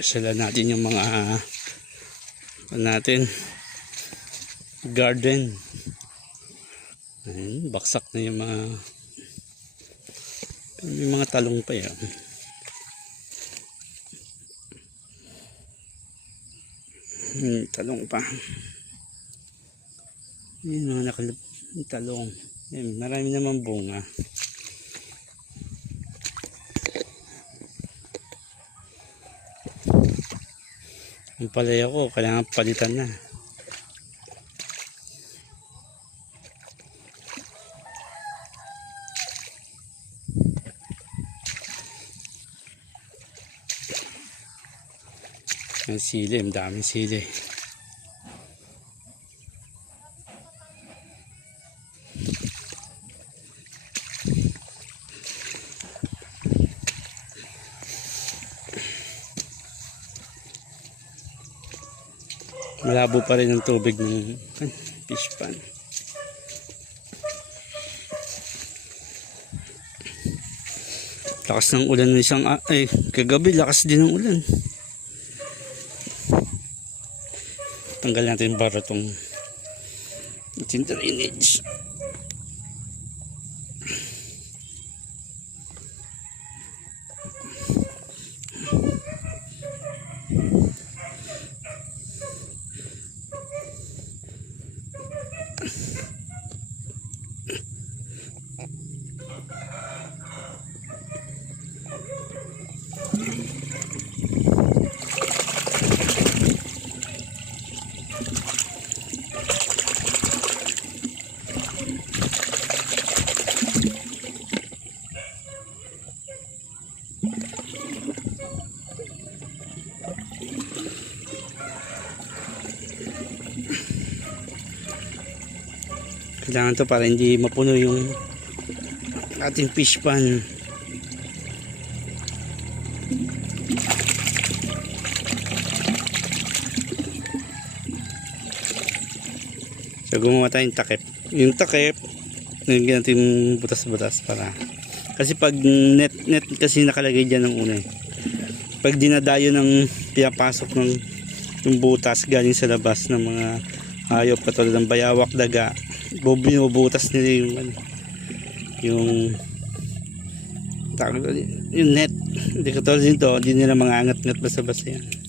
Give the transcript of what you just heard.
Pasyalan natin yung mga natin garden. Ayun, baksak na yung mga may mga talong pa yan. Talong pa. Ayun mga nakalap talong. Ayun, marami naman bunga. Yung palaya ko kailangan palitan na. Ang sili, ang daming sili. Malabo pa rin ang tubig ng fish pan. Lakas ng ulan ng isang kagabi lakas din ng ulan. Tanggal natin para itong drainage. Kailangan to para hindi mapuno yung ating fish pan. So gumawa tayong takip. Yung takip, nilagyan natin yung butas-butas para kasi pag net kasi nakalagay dyan ng una. Pag dinadayo ng pinapasok ng yung butas galing sa labas ng mga hayop katulad ng bayawak, daga, binubutas nila yung net. Hindi katulad nito, hindi nila mga angat-ngat basta-basta yan.